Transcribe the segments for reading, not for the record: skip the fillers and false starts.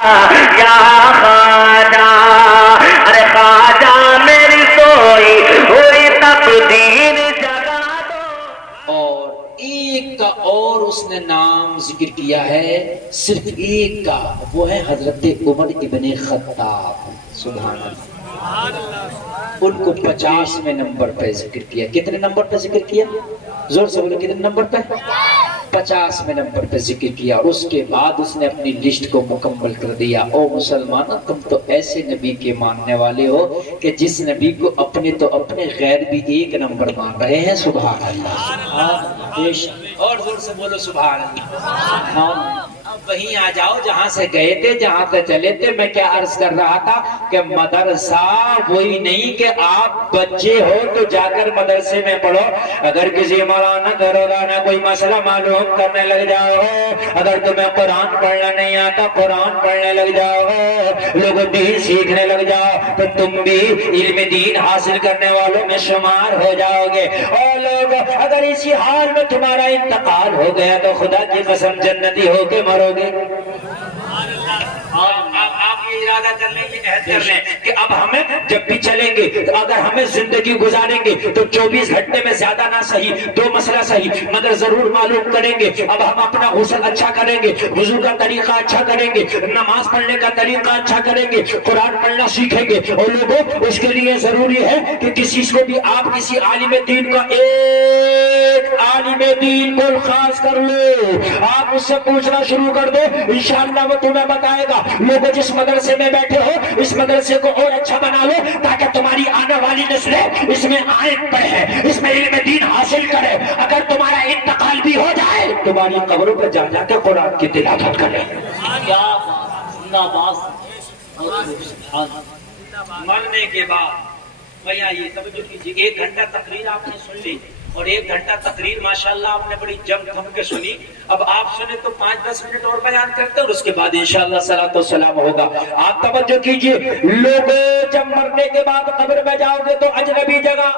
یا خواجہ، ارے خواجہ میری سوئی ہوئی تقدیر جگا دو۔ اور ایک کا اور اس نے نام ذکر کیا ہے، صرف ایک کا، وہ ہے حضرت عمر ابن خطاب۔ سبحان اللہ۔ ان کو 50ویں نمبر پہ ذکر کیا۔ کتنے نمبر پہ ذکر کیا؟ زور سے بولو، کتنے نمبر پہ؟ 50ویں نمبر پہ ذکر کیا۔ اور اس کے بعد اس نے اپنی لسٹ کو مکمل کر دیا۔ او مسلمانوں، تم تو ایسے نبی کے ماننے والے ہو کہ جس نبی کو اپنے تو اپنے غیر بھی ایک نمبر مان رہے ہیں۔ سبحان اللہ۔ اور زور سے بولو سبحان اللہ۔ اب وہیں آ جاؤ جہاں سے گئے تھے، جہاں سے چلے تھے۔ میں کیا عرض کر رہا تھا کہ مدرسہ وہی نہیں کہ آپ بچے ہو تو جا کر مدرسے میں پڑھو۔ اگر کسی مولانا دروازہ کوئی مسئلہ معلوم کرنے لگ جاؤ، اگر تمہیں قرآن پڑھنا نہیں آتا قرآن پڑھنے لگ جاؤ، لوگ دین سیکھنے لگ جاؤ، تو تم بھی علم دین حاصل کرنے والوں میں شمار ہو جاؤ گے۔ اور لوگ اگر اسی حال میں تمہارا انتقال ہو گیا تو خدا کی قسم جنتی ہو کے مرو گے۔ آپ یہ ارادہ کر لیں، یہ عہد کر لیں کہ اب ہمیں جب بھی چلیں گے، اگر ہمیں زندگی گزاریں گے تو 24 گھنٹے میں زیادہ نہ صحیح 2 مسئلہ صحیح مگر ضرور معلوم کریں گے۔ اب ہم اپنا غسل اچھا کریں گے، وضو کا طریقہ اچھا کریں گے، نماز پڑھنے کا طریقہ اچھا کریں گے، قرآن پڑھنا سیکھیں گے۔ اور لوگوں، اس کے لیے ضروری ہے کہ کسی کو بھی آپ کسی عالم دین کا ایک عالم دین کو خاص کر لو، آپ اس سے پوچھنا شروع کر دو، انشاءاللہ وہ تمہیں بتائے گا۔ لوگ جس مدرسے میں بیٹھے ہو اس مدرسے کو اور اچھا بنا لو تاکہ تمہاری آنے والی نسلیں اس میں آئیں پڑھیں، اس میں علم دین حاصل کرے۔ اگر تمہارا انتقال بھی ہو جائے تمہاری قبروں پہ جا جا کے قرآن کی تلاوت کریں۔ مرنے کے بعد بھیا یہ توجہ کیجیے، 1 گھنٹہ تقریر آپ نے سن لی اور 1 گھنٹہ تقریر ماشاءاللہ آپ نے بڑی جم تھم کے سنی۔ اب آپ سنیں تو 5-10 منٹ اور بیان کرتے ہیں اور اس کے بعد انشاءاللہ صلاۃ و سلام ہوگا۔ آپ توجہ کیجئے، لوگ جب مرنے کے بعد قبر میں جاؤ گے تو اجنبی جگہ،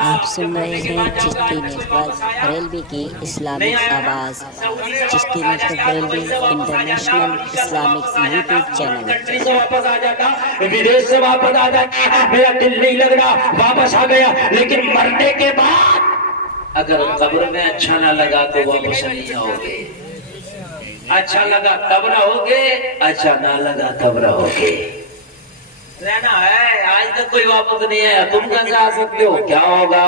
آپ سن رہے ہیں چشتی نیٹورک بریلوی کی اسلامک آواز۔ Chishti network Barelvi international Islamic YouTube channel. واپس آ جاتا، ودیش سے واپس آ جاتا، میرا دل نہیں لگ رہا، واپس آ گیا، لیکن مرنے کے بعد اگر قبر میں اچھا نہ لگا تو واپس نہیں آؤ گے۔ اچھا لگا تب رہو گے، اچھا نہ لگا تب رہو گے۔ رہنا ہے، آج تک کوئی واپس نہیں ہے، تم کہاں سے آ سکتے ہو؟ کیا ہوگا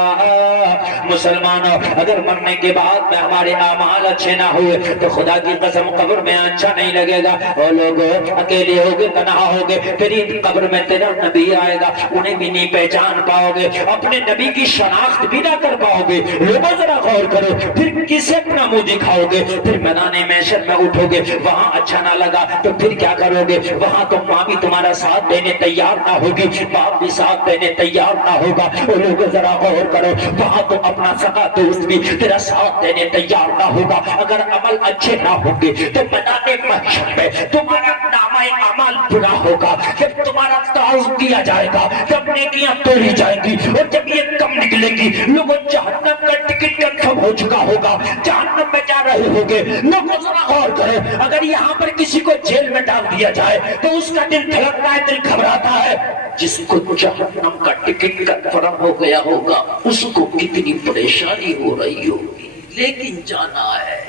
مسلمانوں، اگر مرنے کے بعد میں ہمارے اعمال اچھے نہ ہوئے تو خدا کی قسم قبر میں اچھا نہیں لگے گا۔ اور لوگ اکیلے ہوگے، تنہا ہوگے، تیری قبر میں تیرا نبی آئے گا، انہیں بھی نہیں پہچان پاؤ گے، اپنے نبی کی شناخت بھی نہ کر پاؤ گے۔ لوگوں ذرا غور کرو، پھر کسے اپنا منہ دکھاؤ گے؟ پھر میدان محشر میں اٹھو گے، وہاں اچھا نہ لگا تو پھر کیا کرو گے؟ وہاں تو ماں بھی تمہارا ساتھ دینے تیار نہ ہوگی، باپ بھی ساتھ دینے تیار نہ ہوگا۔ اور لوگ ذرا غور کرو، وہاں تو اپنا سگا دوست بھی تیرا ساتھ دینے تیار نہ ہوگا۔ اگر عمل اچھے نہ ہوں گے تو میدان محشر میں تمہارا نامہ اعمال برا ہوگا، جب تمہارا تعاون کیا جائے گا، جب نیکیاں توڑی جائیں گی اور جب یہ کم نکلیں گی، لوگوں جہنم کا ٹکٹ کنفرم ہو چکا ہوگا، جہنم میں جا رہے ہوگے۔ لوگوں ذرا غور کرو، اگر یہاں پر کسی کو جیل میں ڈال دیا جائے تو اس کا دل دھڑکتا ہے، دل گھبراتا ہے۔ جس کو جہنم کا ٹکٹ کنفرم ہو گیا ہوگا اس کو کتنی پریشانی ہو رہی ہوگی، لیکن جانا ہے،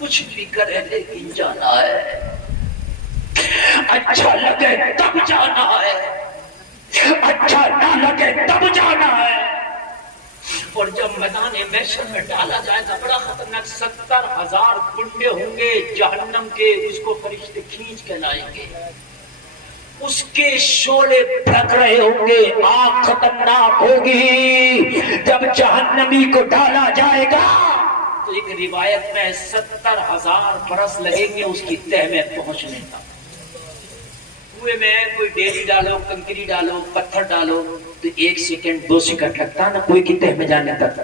کچھ بھی کرے لیکن جانا ہے۔ اچھا لگے تب جانا ہے، اچھا نہ لگے تب جانا ہے۔ اور جب میدان محشر میں ڈالا جائے گا بڑا خطرناک، 70,000 کنڈے ہوں گے جہنم کے، اس کو فرشتے کھینچ کے لائیں گے، اس کے شعلے بھڑک رہے ہوں گے، آگ خطرناک ہوگی۔ جب جہنمی کو ڈالا جائے گا تو ایک روایت میں 70,000 برس لگیں گے اس کی تہ میں پہنچنے کا۔ کنویں میں کوئی ڈیری ڈالو، کنکری ڈالو، پتھر ڈالو تو 1 سیکنڈ 2 سیکنڈ لگتا نا کوئی کی تہ میں جانے تک۔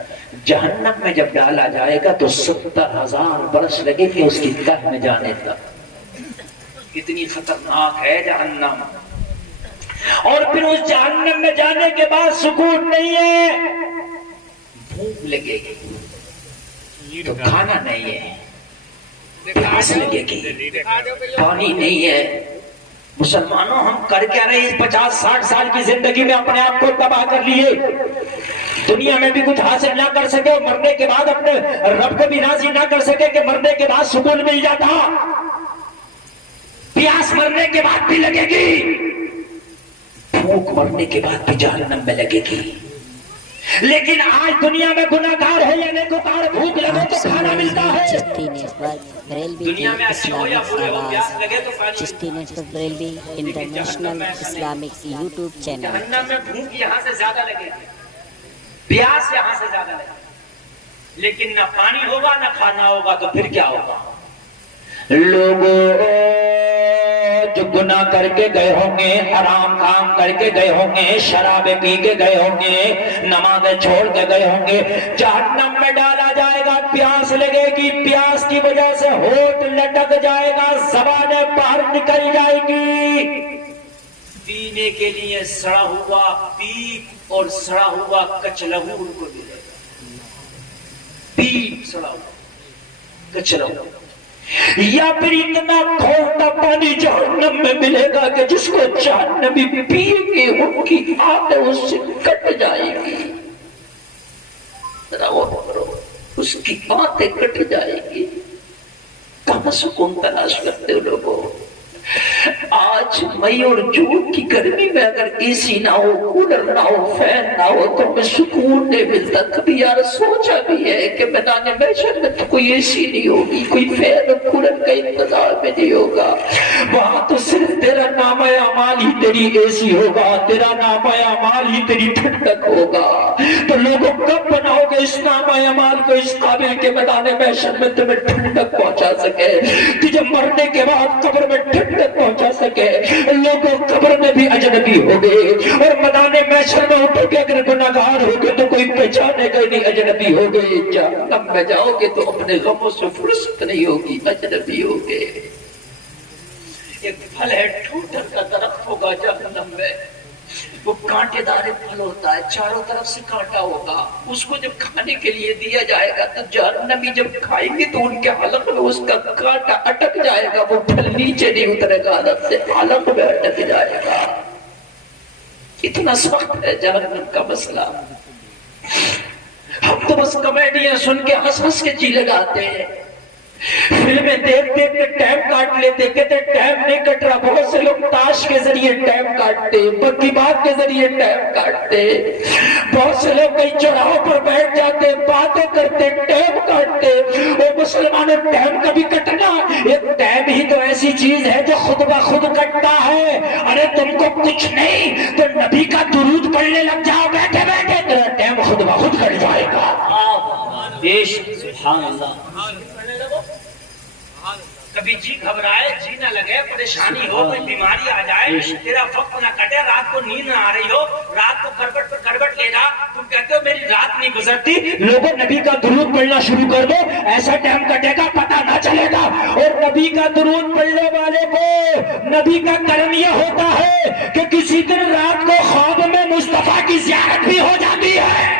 جہنم میں جب ڈالا جائے گا تو 70,000 برس لگیں گے اس کی تہ میں جانے تک۔ کتنی خطرناک ہے جہنم۔ اور پھر اس جہنم میں جانے کے بعد سکون نہیں ہے، بھوک لگے گی تو کھانا نہیں ہے، پیاس لگے گی، پانی نہیں ہے۔ مسلمانوں ہم کر کیا رہے اس 50-60 سال کی زندگی میں اپنے آپ کو تباہ کر لیے، دنیا میں بھی کچھ حاصل نہ کر سکے، مرنے کے بعد اپنے رب کو بھی راضی نہ کر سکے کہ مرنے کے بعد سکون مل جاتا۔ پیاس مرنے کے بعد بھی لگے گی، بھوک مرنے کے بعد بھی جہنم میں لگے گی۔ لیکن آج دنیا میں گناہگار ہے یا نیکوکار، بھوک لگے تو کھانا ملتا ہے۔ چشتی نیٹورک بریلوی کی اسلامک آواز، Chishti network Barelvi international Islamic YouTube channel. جہنم میں بھوک یہاں سے زیادہ لگے گی، پیاس یہاں سے زیادہ لگے گی، لیکن نہ پانی ہوگا نہ کھانا ہوگا، تو پھر کیا ہوگا؟ لوگوں جو گناہ کر کے گئے ہوں گے، حرام کام کر کے گئے ہوں گے، شرابیں پی کے گئے ہوں گے، نمازیں چھوڑ کے گئے ہوں گے، جہنم میں ڈالا جائے گا۔ پیاس لگے گی، پیاس کی وجہ سے ہونٹ لٹک جائے گا، زبانیں باہر نکل جائے گی۔ پینے کے لیے سڑا ہوا پیپ اور سڑا ہوا کچلہو ان کو ملے گا، پیپ سڑا ہوا کچلہو، یا پھر اتنا کھولتا پانی جہنم میں ملے گا کہ جس کو جہنمی پیے گے ان کی آنکھیں اس سے کٹ جائے گی۔ اس کی آنکھیں کٹ جائے گی۔ کہاں سکون تلاش کرتے ہو لوگوں؟ آج مئی اور جون کی گرمی میں اگر اے سی نہ ہو، کولر نہ ہو، فین نہ ہو تو ہمیں سکون نہیں ملتا۔ کبھی یار سوچا بھی ہے کہ میدان محشر میں تو کوئی اے سی نہیں ہوگی، کوئی فین اور کولر کا انتظار میں نہیں ہوگا، وہاں تو صرف تیرا نام اعمال ہی تیری اے سی ہوگا، تیرا نام اعمال ہی تیری ٹھنڈک ہوگا۔ تو لوگوں کب بناؤ گے اس نام اعمال کو اس قابل کے میدان محشر میں تمہیں ٹھنڈک پہنچا سکے کہ جب مرنے کے بعد قبر میں ٹھنڈک پہنچا سکے؟ لوگوں قبر میں بھی اجنبی ہو گئے اور میدان محشر میں اٹھو گے، اگر گناہگار ہو گئے تو کوئی پہچانے گا نہیں، اجنبی ہو گئے۔ جہنم میں جاؤ گے تو اپنے غموں سے فرصت نہیں ہوگی، اجنبی ہو گئے۔ ایک پھل ہے ٹھوٹر کا درخت ہوگا جہنم میں، وہ کانٹے دار پھل ہوتا ہے، چاروں طرف سے کانٹا ہوگا، اس کو جب کھانے کے لیے دیا جائے گا تو جہنمی جب کھائیں گے تو ان کے حلق میں اس کا کانٹا اٹک جائے گا، وہ پھل نیچے نہیں اترے گا، حلق سے حلق میں اٹک جائے گا۔ اتنا سخت ہے جہنم کا مسئلہ۔ ہم تو بس کمیڈیاں سن کے ہنس ہنس کے جی لگاتے ہیں، فلمیں دیکھ دیکھ کے ٹائم کاٹ لیتے، کہتے ٹائم نہیں کٹ رہا۔ بہت سے لوگ تاش کے ذریعے ٹائم کاٹتے، پکی بات کے ذریعے ٹائم کاٹتے، بہت سے لوگ کئی چوراہوں پر بیٹھ جاتے، باتیں کرتے، ٹائم کاٹتے۔ اور مسلمانوں ٹائم کا بھی کٹنا، ایک ٹائم ہی تو ایسی چیز ہے جو خود بخود کٹتا ہے۔ ارے تم کو کچھ نہیں تو نبی کا درود پڑھنے لگ جاؤ بیٹھے بیٹھے، تیرا ٹائم خود بخود کٹ جائے گا۔ سبحان اللہ۔ کبھی جی گھبرائے، جی نہ لگے، پریشانی ہو، کوئی بیماری آ جائے، تیرا وقت نہ کٹے، رات کو نیند نہ آ رہی ہو، رات کو کروٹ پر کروٹ لینا، تم کہتے ہو میری رات نہیں گزرتی، لوگوں نبی کا درود پڑھنا شروع کر دو، ایسا ٹائم کٹے گا پتہ نہ چلے گا۔ اور نبی کا درود پڑھنے والے کو نبی کا کرم یہ ہوتا ہے کہ کسی دن رات کو خواب میں مصطفیٰ کی زیارت بھی ہو جاتی ہے۔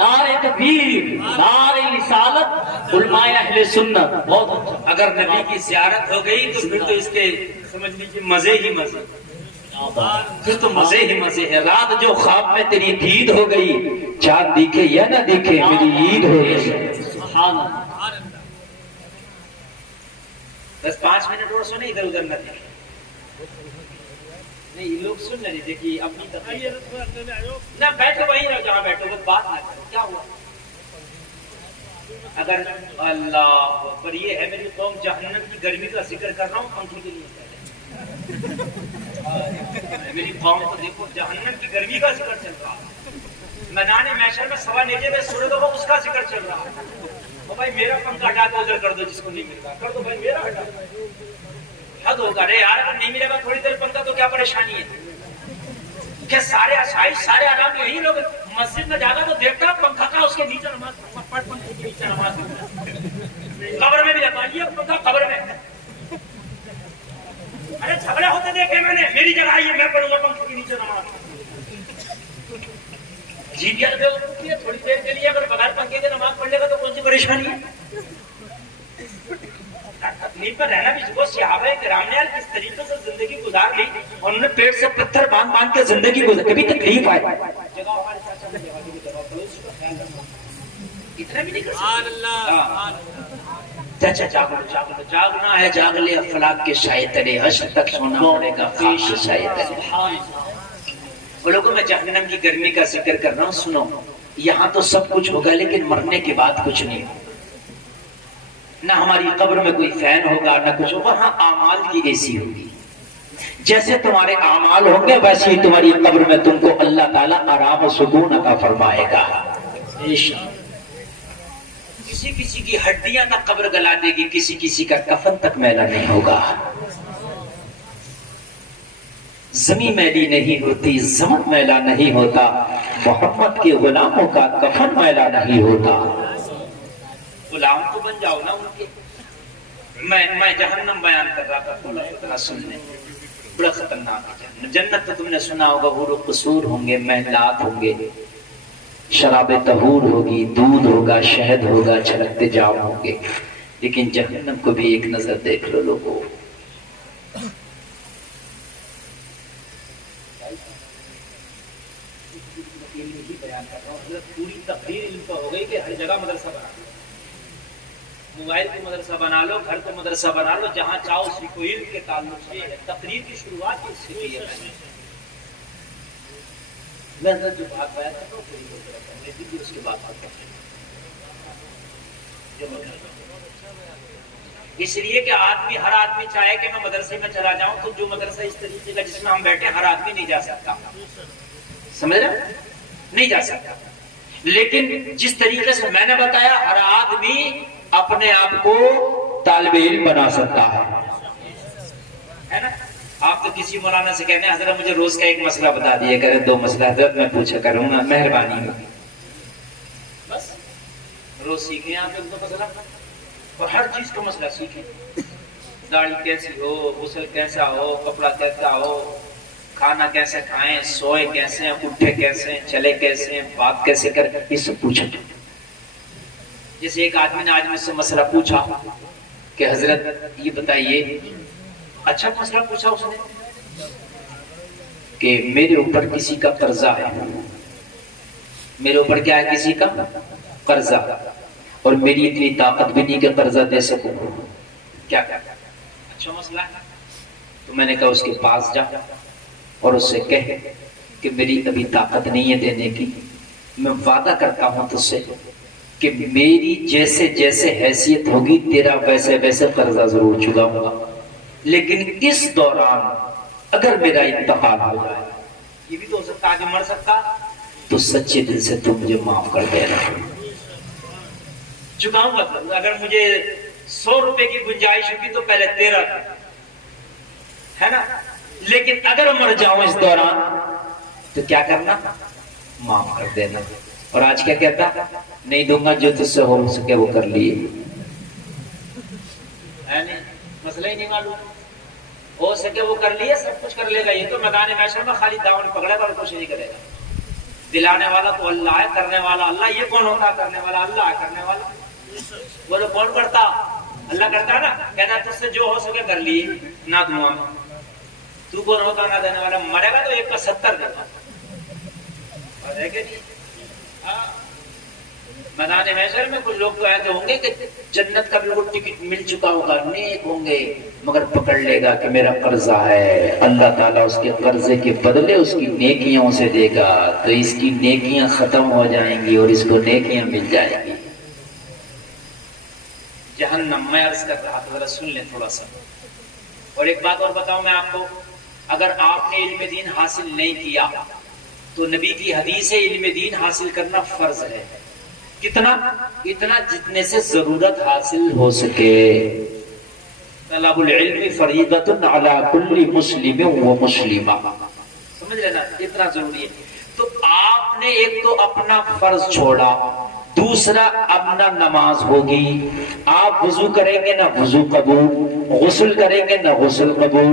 نعرہ تکبیر، نعرہ رسالت، علماء اہل سنت۔ بہت اچھا۔ اگر نبی کی زیارت ہو گئی تو پھر تو اس کے سمجھ لیجیے مزے ہی مزے، پھر تو مزے ہی مزے ہے۔ رات جو خواب میں تیری دید ہو گئی، چاند دیکھے یا نہ دیکھے میری عید ہو گئی۔ سبحان اللہ۔ بس 5 منٹ اور سنے، ادھر ادھر نہ دیکھیں، نہیں لوگ سن رہے، دیکھیے اپنی طرف نہ بیٹھو، وہیں رہو جہاں بیٹھو، بس بات نہ کرو۔ کیا ہوا؟ اگر اللہ پر یہ ہے میری قوم جہنم کی گرمی کا ذکر کر رہا ہوں پنکھے کے لیے، میری قوم کو دیکھو جہنم کی گرمی کا ذکر چل رہا، میدان محشر میں سوا نیچے میں سورج ہوگا اس کا ذکر چل رہا۔ تو بھائی میرا پنکھا ہٹا کے ادھر کر دو، جس کو نہیں مل رہا کر دو، بھائی میرا ہٹا دو، حد ہوگا رے یار، اگر نہیں ملے گا تھوڑی دیر پنکھا تو کیا پریشانی ہے؟ کہ سارے آسائش سارے آرام یہی لوگ مسجد میں جانا تو دیکھتا پنکھا کا اس کے نیچے نماز پڑھ، پنکھے کے نیچے نماز، قبر میں بھی لگا یہ پنکھا قبر میں۔ ارے جھگڑے ہوتے دیکھے میں نے، میری جگہ آئیے میں پڑھوں گا پنکھے کے نیچے نماز۔ جی دیا تھوڑی دیر کے لیے اگر بغیر پنکھے کے نماز پڑھ لے گا تو کون سی پریشانی ہے؟ تکلیف میں رہنا بھی وہ صحابہ کرام نے کس طریقے سے زندگی گزار لی، انہوں نے پیٹ سے پتھر باندھ باندھ کے زندگی گزار، کبھی تکلیف آئی جگہ ہمارے چاچا نے جگہ کی جگہ پر اس کا خیال رکھنا اتنا بھی نہیں کر سکتے۔ چاچا جاگو جاگنا ہے، جاگ لے افلاک کے شائع ترے، حشر تک سونا پڑے گا خاک کے شائع ترے۔ وہ لوگوں میں جہنم کی گرمی کا ذکر کر رہا ہوں، سنو یہاں تو سب کچھ ہوگا لیکن مرنے کے بعد کچھ نہیں ہوگا، نہ ہماری قبر میں کوئی فین ہوگا نہ کچھ ہوگا، وہاں اعمال کی ایسی ہوگی، جیسے تمہارے اعمال ہوں گے ویسے ہی تمہاری قبر میں تم کو اللہ تعالیٰ آرام و سکون عطا فرمائے گا۔ کسی کسی کی ہڈیاں تک قبر گلا دے گی، کسی کسی کا کفن تک میلا نہیں ہوگا۔ زمین میلی نہیں ہوتی، زمن میلا نہیں ہوتا، محمد کے غلاموں کا کفن میلا نہیں ہوتا۔ غلام تو بن جاؤ نا ان کے۔ میں جہنم بیان کر رہا تھا، تھوڑا سن لیں، بڑا خطرناک ہے جہنم۔ جنت تو تم نے سنا ہوگا، حور و قصور ہوں گے، محلات ہوں گے، شراب طہور ہوگی، دودھ ہوگا، شہد ہوگا، چھلکتے جام ہوں گے، لیکن جہنم کو بھی ایک نظر دیکھ لو لوگوں۔ پوری تقریر علم پر ہو گئی کہ ہر جگہ مدرسہ بنا لو، موبائل کو مدرسہ بنا لو، گھر کو مدرسہ بنا لو، جہاں چاہو سیکھو۔ علم کے تعلق سے تقریر کی شروعات اس سے کی ہے۔ میں جو بات بیان کرتا ہوں پوری ہوتا رہتا ہوں، لیکن اس کے بعد اس لیے کہ ہر آدمی چاہے کہ میں مدرسے میں چلا جاؤں، تو جو مدرسہ اس طریقے کا جس میں ہم بیٹھے ہر آدمی نہیں جا سکتا، سمجھ رہے؟ نہیں جا سکتا، لیکن جس طریقے سے میں نے بتایا ہر آدمی اپنے آپ کو طالب علم بنا سکتا ہے نا۔ آپ تو کسی مولانا سے کہتے ہیں حضرت مجھے روز کا ایک مسئلہ بتا دیے کرے، 2 مسئلہ حضرت میں پوچھا کروں گا، مہربانی ہوگی۔ بس روز سیکھیں آپ ایک 2 مسئلہ، اور ہر چیز کا مسئلہ سیکھیں، داڑھی کیسی ہو، غسل کیسا ہو، کپڑا کیسا ہو، کھانا کیسے کھائیں، سوئے کیسے ہیں، اٹھے کیسے ہیں، چلے کیسے ہیں، بات کیسے کریں، یہ سب پوچھا۔ جیسے ایک آدمی نے آج مجھ سے مسئلہ پوچھا کہ حضرت یہ بتائیے، اچھا مسئلہ پوچھا اس نے کہ میرے اوپر کسی کا قرضہ ہے، میرے اوپر کیا ہے، کسی کا قرضہ، اور میری اتنی طاقت بھی نہیں کہ قرضہ دے سکوں، کیا کرتا؟ اچھا مسئلہ ہے۔ تو میں نے کہا اس کے پاس جا اور اس سے کہے کہ میری ابھی طاقت نہیں ہے دینے کی، میں وعدہ کرتا ہوں تجھ سے کہ میری جیسے جیسے حیثیت ہوگی تیرا ویسے ویسے قرضہ ضرور چکاؤں گا، لیکن اس دوران اگر میرا انتقال ہو جائے، یہ بھی تو ہو سکتا آگے مر سکتا، تو سچے دل سے تم مجھے معاف کر دینا، چکاؤں گا۔ اگر مجھے 100 روپے کی گنجائش ہوگی تو پہلے 13 ہے نا، لیکن اگر مر جاؤں اس دوران تو کیا کرنا، معاف کر دینا۔ اور آج کیا کہتا، نہیں دوں گا، جو تجھ سے ہو سکے وہ کر لیے، مسئلہ ہی نہیں معلوم، ہو سکے وہ کر لیے، سب کچھ کر لے گا۔ یہ تو میدان محشر میں خالی دامن پکڑے گا اور کچھ نہیں کرے گا۔ دلانے والا تو اللہ ہے، کرنے والا اللہ۔ یہ کون ہوتا ہے کرنے والا؟ اللہ ہے کرنے والا۔ بولو کون کرتا؟ اللہ کرتا ہے نا، کہنا تجھ سے جو ہو سکے کر لیے، نہ دعا۔ تو کون ہوتا نہ دینے والا؟ مرے گا تو 1 کا 70 دیتا ہے کہ نہیں؟ میدان محشر میں کچھ لوگ تو ایسے ہوں گے کہ جنت کا بالکل ٹکٹ مل چکا ہوگا، نیک ہوں گے، مگر پکڑ لے گا کہ میرا قرضہ ہے، اللہ تعالیٰ اس کے قرضے کے بدلے اس کی نیکیاں اسے دے گا، تو اس کی نیکیاں ختم ہو جائیں گی اور اس کو نیکیاں مل جائیں گی۔ جہنم میں عرض کر رہا تھا، ذرا سن لیں تھوڑا سا۔ اور ایک بات اور بتاؤں میں آپ کو، اگر آپ نے علم دین حاصل نہیں کیا تو نبی کی حدیث ہے علم دین حاصل کرنا فرض ہے۔ کتنا؟ اتنا جتنے سے ضرورت حاصل ہو سکے۔ طلب العلم فریضۃ علی کل مسلم و مسلمہ، سمجھ لینا اتنا ضروری ہے۔ تو آپ نے ایک تو اپنا فرض چھوڑا، دوسرا اپنا نماز ہوگی، آپ وضو کریں گے نہ وضو قبول، غسل کریں گے نہ غسل قبول،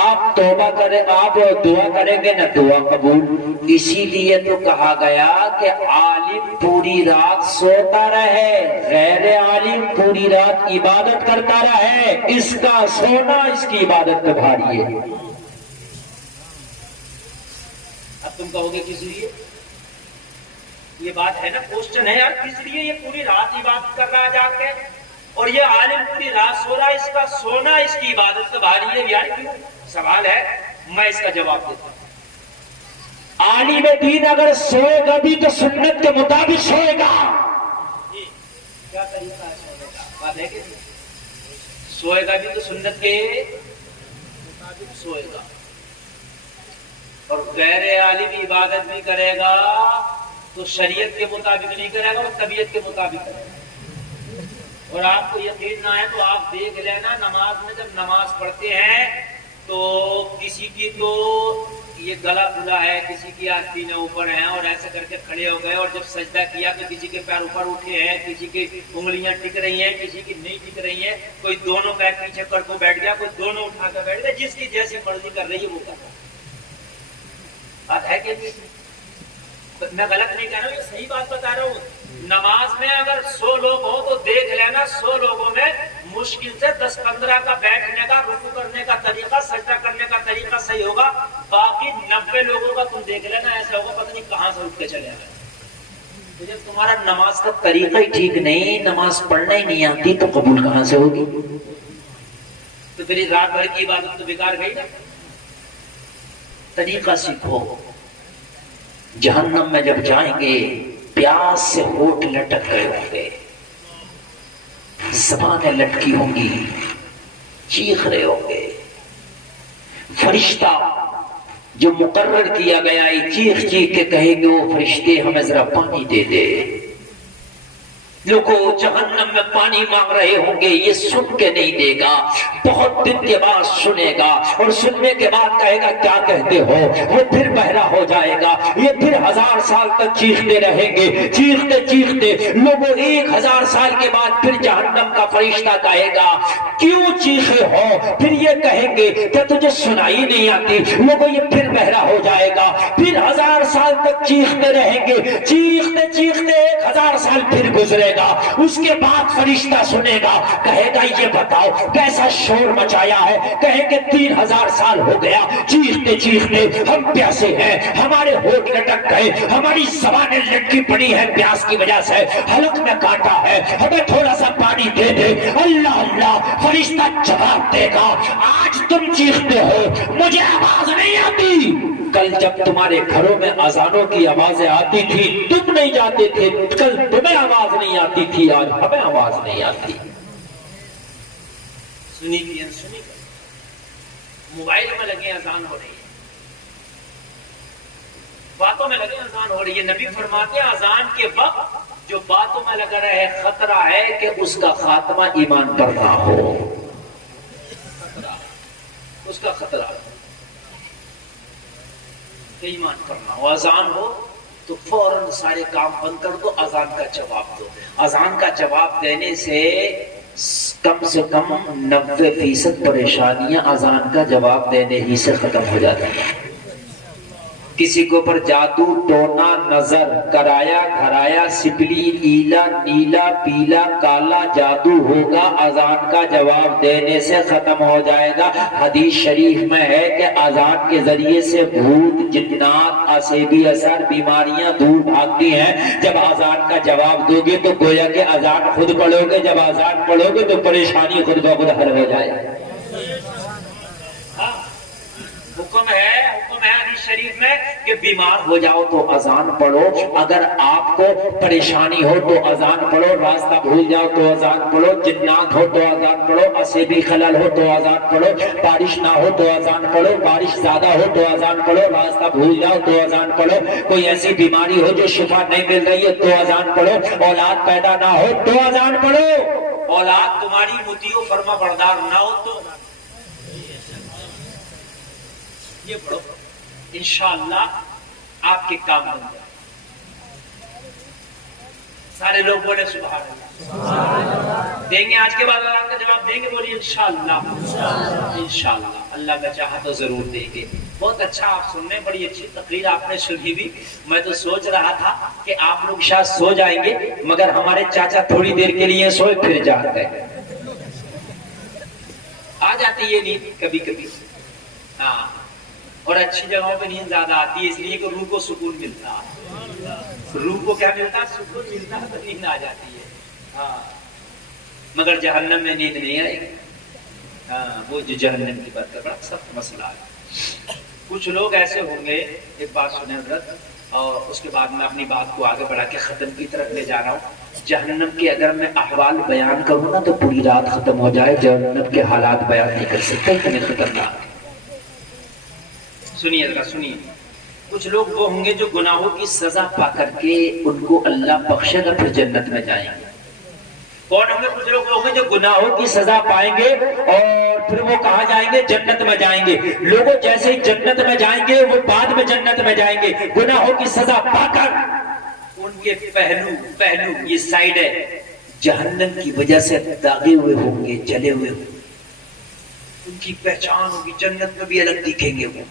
آپ توبہ کرے آپ دعا کریں گے نہ دعا قبول. اسی لیے تو کہا گیا کہ عالم پوری رات سوتا رہے، غیر عالم پوری رات عبادت کرتا رہے، اس کا سونا اس کی عبادت پہ بھاری ہے. اب تم کہو گے کس لیے؟ یہ بات ہے نا، کوشچن ہے یار، کس لیے یہ پوری رات عبادت کر رہا جا کے، اور یہ عالم پوری رات سو رہا، اس کا سونا اس کی عبادت پہ بھاری ہے یار کیوں؟ سوال ہے، میں اس کا جواب دیتا ہوں. عالم دین اگر سوئے گا بھی تو سنت کے مطابق سوئے گا. کیا طریقہ ہے سونے کا؟ بات ہے کہ سوئے گا بھی تو سنت کے مطابق سوئے گا، اور غیر عالم عبادت بھی کرے گا تو شریعت کے مطابق نہیں کرے گا، وہ طبیعت کے مطابق کرے گا. اور آپ کو یقین نہ ہے تو آپ دیکھ لینا، نماز میں جب نماز پڑھتے ہیں تو کسی کی تو یہ گلا کھلا ہے، کسی کی آستینیں اوپر ہیں اور ایسے کر کے کھڑے ہو گئے، اور جب سجدہ کیا تو کسی کے پیر اوپر اٹھے ہیں، کسی کی انگلیاں ٹک رہی ہیں، کسی کی نہیں ٹک رہی ہیں، کوئی دونوں پیر پیچھے کر کے بیٹھ گیا، کوئی دونوں اٹھا کر بیٹھ گیا، جس کی جیسی مرضی کر رہی ہے وہ کر رہا ہے. بات ہے کہ میں غلط نہیں کہہ رہا ہوں، یہ صحیح بات بتا رہا ہوں. نماز میں اگر 100 لوگ ہوں تو دیکھ لینا 100 لوگوں میں مشکل سے 10-15 کا بیٹھنے کا، رکوع کرنے کا طریقہ، سجدہ کرنے کا طریقہ صحیح ہوگا. باقی 90 لوگوں کا تم دیکھ لینا ایسا ہوگا پتہ نہیں کہاں سے اٹھ کے چلے گئے. مجھے تمہارا نماز کا طریقہ ہی ٹھیک نہیں، نماز پڑھنا ہی نہیں آتی تو قبول کہاں سے ہوگی؟ تو پھر رات بھر کی عبادت تو بیکار گئی نا. طریقہ سیکھو. جہنم میں جب جائیں گے پیاس سے ہونٹ لٹک گئے ہوں گے، زبانیں لٹکی ہوں گی، چیخ رہے ہوں گے. فرشتہ جو مقرر کیا گیا ہے چیخ چیخ کے کہیں گے وہ فرشتے ہمیں ذرا پانی دے دے. لوگوں جہنم میں پانی مانگ رہے ہوں گے، یہ سن کے نہیں دے گا، بہت دن کے بعد سنے گا، اور سننے کے بعد کہے گا کیا کہتے ہو. وہ پھر بہرا ہو جائے گا، یہ پھر 1000 سال تک چیختے رہیں گے. چیختے چیختے لوگوں 1000 سال کے بعد پھر جہنم کا فرشتہ کہے گا کیوں چیخے ہو؟ پھر یہ کہیں گے کہ تجھے سنائی نہیں آتی. لوگوں یہ پھر بہرا ہو جائے گا، پھر 1000 سال تک چیختے رہیں گے. چیختے چیختے 1000 سال پھر گزرے گا. اس کے بعد فرشتہ سنے گا، کہے گا یہ بتاؤ کیسا شور مچایا ہے. کہیں گے 3000 سال ہو گیا چیختے چیختے، ہم پیاسے ہیں، ہمارے ہونٹ لٹک گئے، ہماری زبانیں لٹکی پڑی ہیں پیاس کی وجہ سے، حلق میں کانٹا ہے، ہمیں تھوڑا سا پانی دے دے. اللہ اللہ فرشتہ جواب دے گا آج تم چیختے ہو مجھے آواز نہیں آتی. کل جب تمہارے گھروں میں اذانوں کی آوازیں آتی تھی تم نہیں جاتے تھے، کل تمہیں آواز نہیں آتی تھی، آج ہمیں آواز نہیں آتی. سنی موبائل میں لگے اذان ہو رہی ہے، باتوں میں لگے اذان ہو رہی ہے. نبی فرماتے ہیں اذان کے وقت جو باتوں میں لگا رہے خطرہ ہے کہ اس کا خاتمہ ایمان پر نہ ہو. اس کا خطرہ کہ ایمان پر نہ ہو. اذان ہو تو فوراً سارے کام بند کر دو، اذان کا جواب دو. اذان کا جواب دینے سے کم 90% پریشانیاں اذان کا جواب دینے ہی سے ختم ہو جاتی ہیں. کسی کے اوپر جادو ٹونا نظر کرایا گھرایا سپلی ایلا نیلا پیلا کالا جادو ہوگا اذان کا جواب دینے سے ختم ہو جائے گا. حدیث شریف میں ہے کہ اذان کے ذریعے سے بھوت جنات اسیبی اثر بیماریاں دور بھاگتی ہیں. جب اذان کا جواب دو گے تو گویا کہ اذان خود پڑھو گے، جب اذان پڑھو گے تو پریشانی خود بخود حل ہو جائے گا. حکم ہے حدیث شریف میں کہ بیمار ہو جاؤ تو اذان پڑھو، اگر آپ کو پریشانی ہو تو اذان پڑھو، راستہ بھول جاؤ تو اذان پڑھو، جنات ہو تو اذان پڑھو، اسیبی خلل ہو تو اذان پڑھو، بارش نہ ہو تو اذان پڑھو، بارش زیادہ ہو تو اذان پڑھو، راستہ بھول جاؤ تو اذان پڑھو، کوئی ایسی بیماری ہو جو شفا نہیں مل رہی ہے تو اذان پڑھو، اولاد پیدا نہ ہو تو اذان پڑھو، اولاد تمہاری مطیع و فرما بردار نہ ہو تو یہ پڑھو. انشاءاللہ آپ کے کام بن جائے. سارے لوگ بولے سبحان اللہ. دیں گے آج کے بعد آپ کا جواب دیں گے؟ بولیے انشاءاللہ، انشاءاللہ اللہ کا چاہا تو ضرور دیں گے۔ بہت اچھا آپ سن رہے ہیں، بڑی اچھی تقریر آپ نے سنی بھی۔ میں تو سوچ رہا تھا کہ آپ لوگ شاید سو جائیں گے، مگر ہمارے چاچا تھوڑی دیر کے لیے سوئے پھر جاتے ہیں۔ آ جاتی ہے نیند کبھی کبھی، ہاں، اور اچھی جگہوں پہ نیند زیادہ آتی ہے، اس لیے کہ روح کو سکون ملتا ہے۔ روح کو کیا ملتا ہے؟ سکون ملتا ہے، تو نیند آ جاتی ہے۔ ہاں، مگر جہنم میں نیند نہیں آئے گی۔ ہاں، وہ جو جہنم کی بات کر رہا سخت مسئلہ ہے۔ کچھ لوگ ایسے ہوں گے، ایک بات سنیں حضرت، اور اس کے بعد میں اپنی بات کو آگے بڑھا کے ختم کی طرف لے جا رہا ہوں۔ جہنم کے اگر میں احوال بیان کروں نا تو پوری رات ختم ہو جائے، جہنم کے حالات بیان نہیں کر سکتے، اتنے خطرناک۔ سنیے ذرا سنیے، کچھ لوگ وہ ہوں گے جو گناہوں کی سزا پا کر کے ان کو اللہ بخشے گا، پھر جنت میں جائیں گے۔ کون ہوں گے؟ کچھ لوگ ہوں گے جو گناہوں کی سزا پائیں گے اور پھر وہ کہاں جائیں گے؟ جنت میں جائیں گے۔ لوگوں جیسے ہی جنت میں جائیں گے وہ بعد میں جنت میں جائیں گے، گناہوں کی سزا پا کر ان کے پہلو یہ سائڈ ہے جہنم کی وجہ سے داغے ہوئے ہوں گے، جلے ہوئے ہوں گے، ان کی پہچان ہوگی، جنت میں بھی الگ دکھیں گے۔ وہ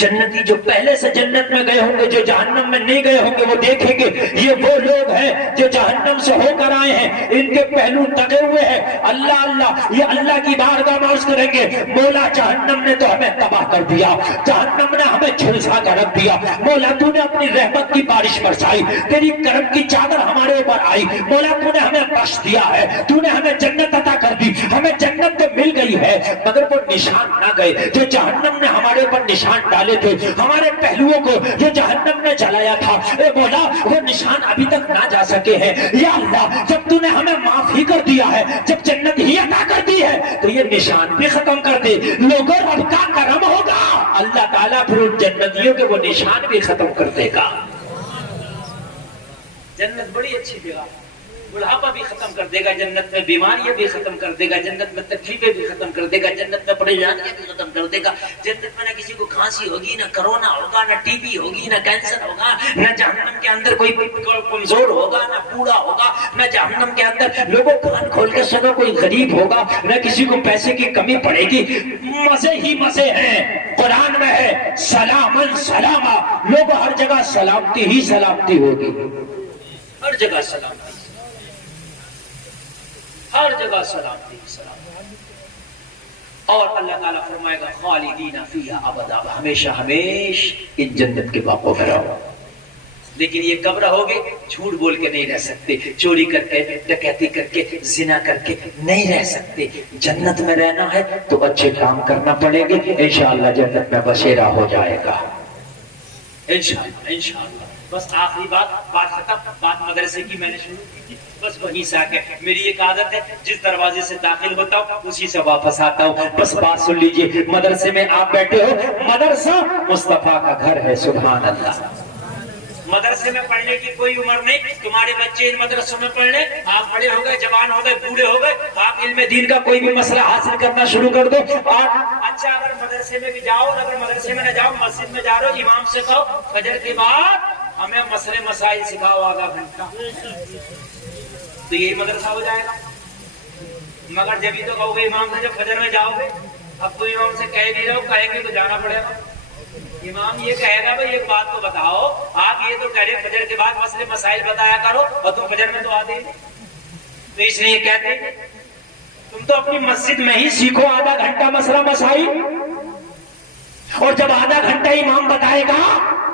جنتی جو پہلے سے جنت میں گئے ہوں گے، جو جہنم میں نہیں گئے ہوں گے، وہ دیکھیں گے یہ وہ لوگ ہیں جو جہنم سے ہو کر آئے ہیں، ان کے پہلو تکے ہوئے ہیں۔ اللہ اللہ، یہ اللہ کی بارگاہ میں عرض کریں گے، مولا جہنم نے تو ہمیں تباہ کر دیا، جہنم نے ہمیں جھلسا کر رکھ دیا، مولا تو نے اپنی رحمت کی بارش برسائی، تیری کرم کی چادر ہمارے اوپر آئی، مولا تو نے ہمیں بخش دیا ہے، تو نے ہمیں جنت عطا کر دی، ہمیں جنت تو مل گئی ہے، مگر وہ نشان نہ گئے جو جہنم نے ہمارے اوپر نشان ڈالے تھے، ہمارے پہلوؤں کو جو جہنم نے جلایا تھا، اے مولا وہ نشان ابھی تک نہ جا سکے ہیں۔ یا اللہ، جب تو نے ہمیں معاف ہی کر دیا ہے، جب جنت ہی عطا کر دی ہے، تو یہ نشان بھی ختم کر دے، لوگوں رب کا کرم ہوگا، اللہ تعالیٰ پھر ان جنتیوں کے وہ نشان بھی ختم کر دے گا۔ جنت بڑی اچھی جگہ، بڑھاپا بھی ختم کر دے گا جنت میں، بیماریاں بھی ختم کر دے گا جنت میں، تکلیفیں بھی ختم کر دے گا جنت میں، پریشانیاں بھی ختم کر دے گا جنت میں۔ نہ کسی کو کھانسی ہوگی، نہ کرونا ہوگا، نہ ٹی بی ہوگی، نہ کینسر ہوگا، نہ جہنم کے اندر کوئی کمزور ہوگا، نہ بوڑھا ہوگا، نہ جہنم کے اندر لوگوں کان کھول کے سنا کوئی غریب ہوگا، نہ کسی کو پیسے کی کمی پڑے گی۔ مزے ہی مزے ہیں، قرآن میں ہے سلامن سلاما، لوگ ہر جگہ سلامتی ہی سلامتی ہوگی، ہر جگہ سلامتی، ہر جگہ سلامتی سلامتی۔ اور اللہ تعالیٰ فرمائے گا خالدین فیہا ابدا، ہمیشہ ہمیش ان جنت کے باغوں میں رہو۔ لیکن یہ کب رہو گے؟ جھوٹ بول کے نہیں رہ سکتے، چوری کر کے، ڈکیتی کر کے، زنا کر کے نہیں رہ سکتے۔ جنت میں رہنا ہے تو اچھے کام کرنا پڑیں گے، انشاءاللہ جنت میں بسیرا ہو جائے گا، انشاءاللہ انشاءاللہ۔ بس آخری بات ختم، بات مدرسے کی میں نے شروع کی تھی، بس وہیں سے آگے میری ایک عادت ہے، جس دروازے سے داخل ہوتا ہوں اسی سے واپس آتا ہوں۔ بس بات سن لیجئے، مدرسے میں آپ بیٹھے ہو، مدرسہ مصطفیٰ کا گھر ہے، سبحان اللہ۔ مدرسے میں پڑھنے کی کوئی عمر نہیں، تمہارے بچے ان مدرسوں میں پڑھ لیں، آپ بڑے ہو گئے، جوان ہو گئے، بوڑھے ہو گئے، آپ علم دین کا کوئی بھی مسئلہ حاصل کرنا شروع کر دو۔ اچھا اگر مدرسے میں بھی جاؤ، اگر مدرسے میں نہ جاؤ، مسجد میں جا رہے ہو، امام سے کہو فجر کے بعد ہمیں مسئلے مسائل سکھاؤ آدھا گھنٹہ، تو یہی مدرسہ ہو جائے گا۔ مگر جب ہی تو کہو گے امام سے، جب فجر میں جاؤ گے، اب تو امام سے کہہ بھی رہے ہو، کہیں گے تو جانا پڑے گا۔ امام یہ کہے گا بھائی ایک بات تو بتاؤ، آپ یہ تو کہہ رہے فجر کے بعد مسئلے مسائل بتایا کرو، اور تم فجر میں تو آتے ہیں، تو اس لیے کہتے ہیں تم تو اپنی مسجد میں ہی سیکھو آدھا گھنٹہ مسئلہ مسائل، اور جب آدھا گھنٹہ امام بتائے گا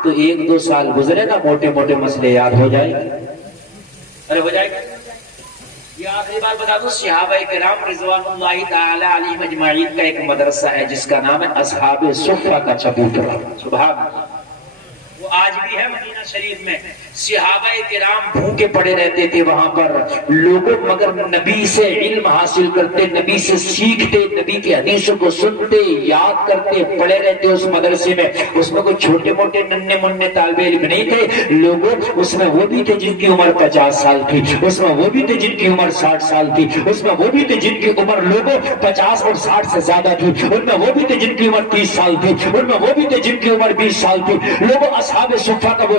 تو 1-2 سال گزرے گا، موٹے موٹے مسئلے یاد ہو جائے گا، ارے ہو جائے گا۔ یہ آخری بات بتا دوں، صحابہ کرام رضوان اللہ تعالی علیہم اجمعین کا ایک مدرسہ ہے جس کا نام ہے اصحاب صفہ کا چبوترا، سبحان اللہ۔ وہ آج بھی ہے مدینہ شریف میں، صحابہ کرام بھوکے پڑے رہتے تھے وہاں پر، لوگوں مگر نبی سے علم حاصل کرتے، نبی سے سیکھتے، نبی کے حدیثوں کو سنتے، یاد کرتے، پڑے رہتے اس مدرسے میں۔ اس میں کوئی چھوٹے موٹے ننھے منھے طالب علم نہیں تھے لوگوں، اس میں وہ بھی تھے جن کی عمر 50 سال تھی، اس میں وہ بھی تھے جن کی عمر 60 سال تھی، اس میں وہ بھی تھے جن کی عمر لوگوں 50 اور 60 سے زیادہ تھی، ان میں وہ بھی تھے جن کی عمر 30 سال تھی، ان میں وہ بھی تھے جن کی عمر 20 سال تھی۔ لوگوں اصحاب صفہ کا وہ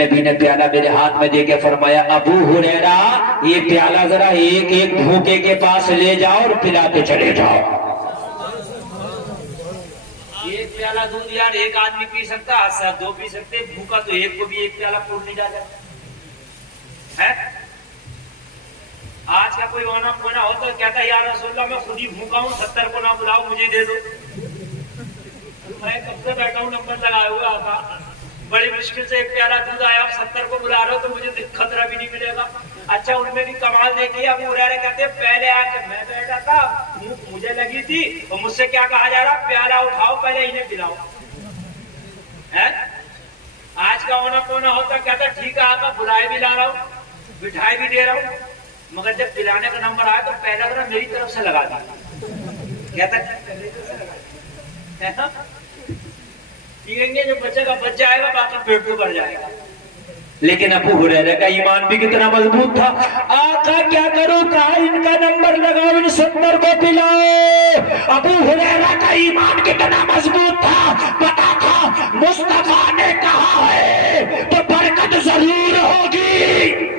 نبی نے پیالہ میرے ہاتھ میں دے کے فرمایا ابو ہریرہ یہ پیالہ ذرا ایک ایک بھوکے کے پاس لے جاؤ اور پلاتے چلے جاؤ. ایک پیالہ دودھ یار ایک آدمی پی سکتا ہے, دو پی سکتے, بھوکا تو ایک کو بھی ایک پیالہ پور نہیں جا جاتا ہے. آج کا کوئی ہونا کونا ہو تو کہتا ہے یا رسول اللہ میں خود ہی بھوکا ہوں, 70 کو نہ بلاؤ مجھے دے دو. میں کب سے بیٹھا ہوں نمبر لگائے ہوئے آقا, بڑی مشکل سے ایک پیالہ دودھ آیا, 70 کو بلا رہے ہو تو مجھے خطرہ بھی نہیں ملے گا. اچھا ان میں بھی کمال دیکھیے, ابو ہریرہ کہتے ہیں پہلے آ کے میں بیٹھا تھا, مجھے لگی تھی اور مجھ سے کیا کہا جا رہا, پیالہ اٹھاؤ پہلے انہیں پلاؤ. آج کا ہونا کونا ہوتا کہتا ٹھیک ہے آقا بلائے بھی لا رہا ہوں, بٹھائے بھی دے رہا ہوں, مگر جب پلانے کا نمبر آیا تو پہلا ذرا میری طرف سے لگا دیا. کہتا پیئیں گے جو بچے کا بچ جائے گا, باقی پیٹ تو بھر جائے گا. لیکن ابو ہریرہ کا ایمان بھی کتنا مضبوط تھا. آقا کیا کرو, کہا ان کا نمبر لگاؤ, ان 70 کو پلاؤ. ابو ہریرہ کا ایمان کتنا مضبوط تھا, پتا تھا مصطفیٰ نے کہا ہے تو برکت ضرور ہوگی.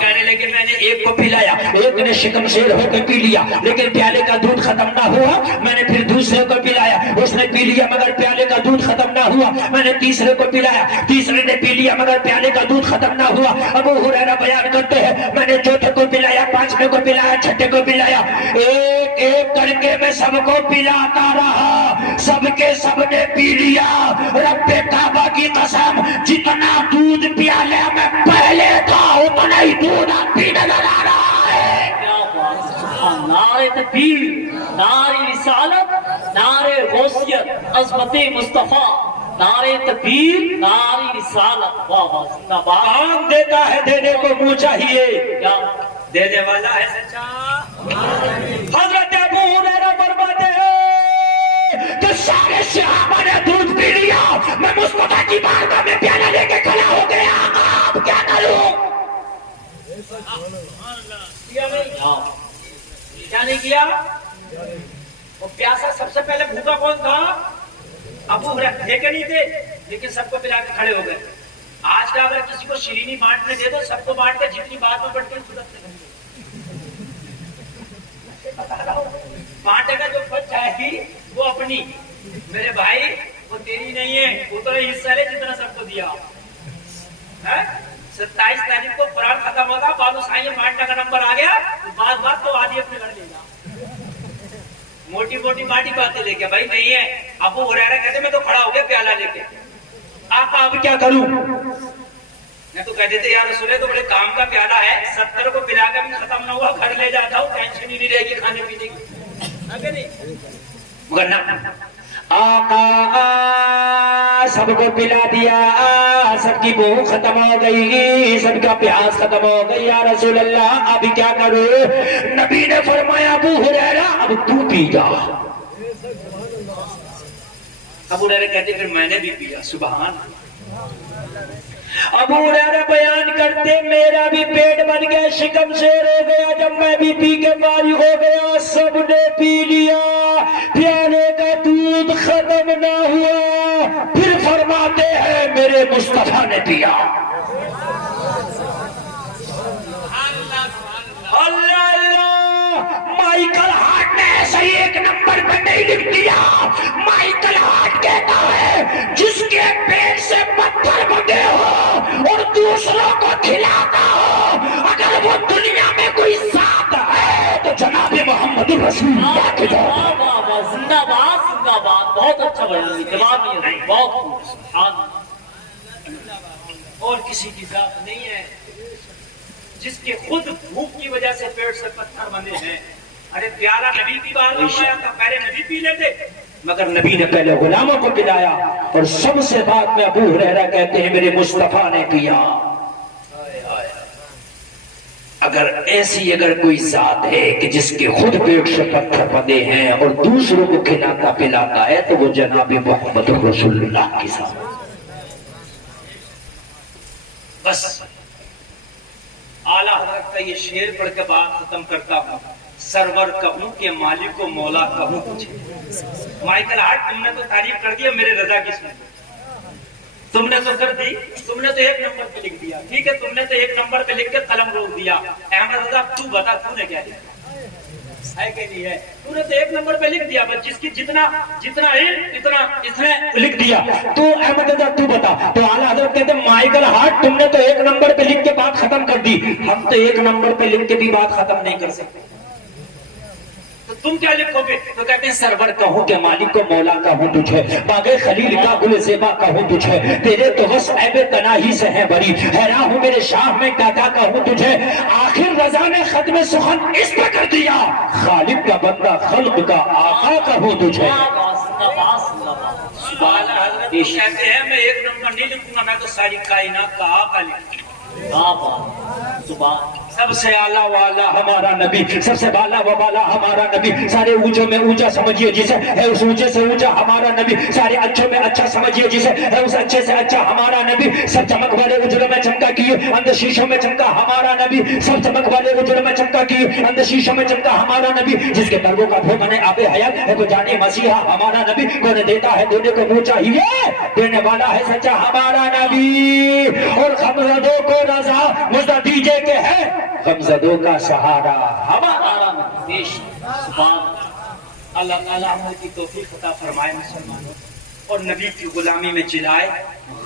کہنے لگے میں نے ایک کو پلایا, ایک نے شکم شیر ہو کے پی لیا, لیکن پیالے کا دودھ ختم نہ ہوا. میں نے پھر دوسرے کو پلایا, اس نے پی لیا مگر پیالے کا دودھ ختم نہ ہوا. میں نے تیسرے کو پلایا, تیسرے نے پی لیا مگر پیالے کا دودھ ختم نہ ہوا. ابو ہریرہ بیان کرتے ہیں میں نے چوتھے کو پلایا, پانچویں کو پلایا, چھٹے کو پلایا, ایک ایک کر کے میں سب کو پلاتا رہا. سب کے سب نے پی لیا. رب کعبہ کی قسم جتنا دودھ پیالے میں پہلے تھا اتنا ہی دودھ اب بھی نظر آ رہا ہے. نعرے تکبیر, نعرے رسالت, نعرے غوثیت, عظمت مصطفیٰ, نعرے تکبیر, نعرے رسالت. واہ واہ زندہ باد. کام دیتا ہے دینے کو منہ چاہیے, کیا دینے والا ہے سچا. حضرت ابو ہریرہ فرماتے ہیں کہ سارے صحابہ نے دودھ پی لیا, میں مصطفیٰ کی بارگاہ میں پیالہ لے کے کھڑا ہو گیا. اب کیا کروں؟ کیا نہیں کیا؟ وہ پیاسا سب سے پہلے بھوکا کون تھا؟ ابو ہریرہ تھے کہ نہیں تھے, لیکن سب کو پلا کے کھڑے ہو گئے. آج کا اگر کسی کو شیرینی بانٹنے دے دو, سب کو بانٹ کے جتنی بات میں بڑھتے بانٹے کا جو بچ جائے گی وہ اپنی. میرے بھائی وہ تیری نہیں ہے, اتنا ہی حصہ لے جتنا سب کو دیا. 27 تاریخ کو قرآن ختم ہوگا, بالو سائیں بانٹنے کا نمبر آ گیا, بات تو آدھی اپنے گھر لے گا. موٹی موٹی ماٹی باتیں لے کے بھائی نہیں ہے. ابو ہریرہ کہتے میں تو کھڑا ہو گیا پیالہ لے کے. آقا اب کیا کروں؟ میں تو کہتے تھے یا رسول اللہ تو بڑے کام کا پیالہ ہے, 70 کو پلا کے بھی ختم نہ ہوا, گھر لے جاتا ہوں, ٹینشن ہی نہیں رہے گی کھانے پینے کی. مگر نہ, آقا سب کو پلا دیا, سب کی بھوک ختم ہو گئی, سب کا پیاس ختم ہو گئی. یا رسول اللہ اب کیا کروں؟ نبی نے فرمایا ابو ہریرہ اب تو پی جا. ابو ہریرہ کہتے پھر میں نے بھی پیا. سبحان. ابو ہریرہ بیان کرتے میرا بھی پیٹ بن گیا, شکم شیر ہو گیا, جب میں بھی پی کے فارغ ہو گیا. سب نے پی لیا, پیالے کا دودھ ختم نہ ہوا. پھر فرماتے ہیں میرے مصطفیٰ نے پیا. اللہ اللہ, مائیکل ہارٹ نے ایسا ہی ایک نمبر پہ نہیں لکھ دیا. مائیکل ہارٹ کہتا ہے جس کے پیٹ سے پتھر بندے ہو اور دوسروں کو کھلاتا ہو, اگر وہ دنیا میں کوئی ذات ہے تو جناب محمد رسول اللہ کی ذات. زندہ باد, زندہ باد. بہت اچھا بیان, جواب نہیں ہے, بہت خوب. سبحان. اور کسی کی ذات نہیں ہے جس کے خود بھوک کی وجہ سے پیٹ سے پتھر بندے ہیں. ارے پیالہ نبی کی بات آیا تھا, پہلے نبی پی لیتے, مگر نبی نے پہلے غلاموں کو پلایا, اور سب سے بعد میں ابو ہریرہ کہتے ہیں میرے مصطفیٰ نے پیا. اگر کوئی ذات ہے کہ جس کے خود پیٹ سے پتھر بندے ہیں اور دوسروں کو کھلاتا پلاتا ہے تو وہ جناب محمد رسول اللہ کی ذات. بس اعلیٰ حضرت کا یہ شعر پڑھ کے بات ختم کرتا ہوں. سرور کہوں کہ مالک و مولا کہوں کچھ. مائیکل ہارٹ تم نے تو تعریف کر دیا, میرے رضا کی سن. تم نے تو کر دی, تم نے تو ایک نمبر پہ لکھ دیا, ٹھیک ہے, تم نے تو ایک نمبر پہ لکھ کے قلم روک دیا. احمد رضا تو بتا تو نے کیا لکھا ہے کہ نہیں ہے؟ تو نے تو ایک نمبر پہ لکھ دیا, بس جس کی جتنا علم اتنا اس نے لکھ دیا. تو احمد رضا تو بتا. تو اعلیٰ حضرت کہتے ہیں مائیکل ہارٹ تم نے تو ایک نمبر پہ لکھ کے بات ختم کر دی, ہم تو ایک نمبر پہ لکھ کے بھی بات ختم نہیں کر سکتے. تم کیا لکھو گے؟ تو کہتے ہیں سرور کہوں کہ مالک کو مولا کہوں تجھے, باغے خلیل کا گل زیبا کہوں تجھے, تیرے تو بس عیب تناہی سے ہے بری, حیران ہوں میرے شاہ میں کیا کیا کہوں تجھے. آخر رضا نے ختم سخن اس پہ کر دیا, خالق کا بندہ خلق کا آقا کہوں تجھے. حضرت کہتے ہیں میں ایک نمبر نہیں لکھوں گا, میں تو ساری کائنات کا آقا لکھوں. سب سے اعلیٰ والا ہمارا نبی, سب سے بالا و بالا ہمارا نبی, سارے اونچوں میں اونچا سمجھیے جسے ہے اس اونچے سے اونچا ہمارا نبی, سارے اچھوں میں اچھا سمجھیے جسے ہے اس اچھے سے اچھا ہمارا نبی. سب چمک والے اجروں میں چمکا کیے اندر شیشوں میں چمکا ہمارا نبی, سب چمک والے اجروں میں چمکا کیے اندر شیشوں میں چمکا ہمارا نبی. جس کے درگوں کا دھو بنے آب حیات ہے تو جانے مسیحا ہمارا نبی, کون دیتا ہے دینے کو منہ چاہیے, دینے والا ہے سچا ہمارا نبی. اور غمزدوں کو رضا مزدہ دیجئے کہ ہے غمزدوں کا سہارا ہمارا نبی. اللہ تعالیٰ ہم کی توفیق عطا فرمائے مسلمانوں, اور نبی کی غلامی میں جلائے,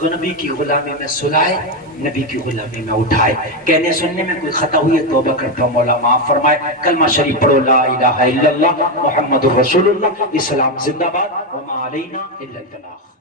نبی کی غلامی میں سلائے, نبی کی غلامی میں اٹھائے. کہنے سننے میں کوئی خطا ہوئی ہے توبہ کرتا ہوں, مولا معاف فرمائے. کلمہ شریف پڑھو, لا الہ الا اللہ محمد الرسول اللہ, اسلام زندہ باد, وما علینا الا البلاغ.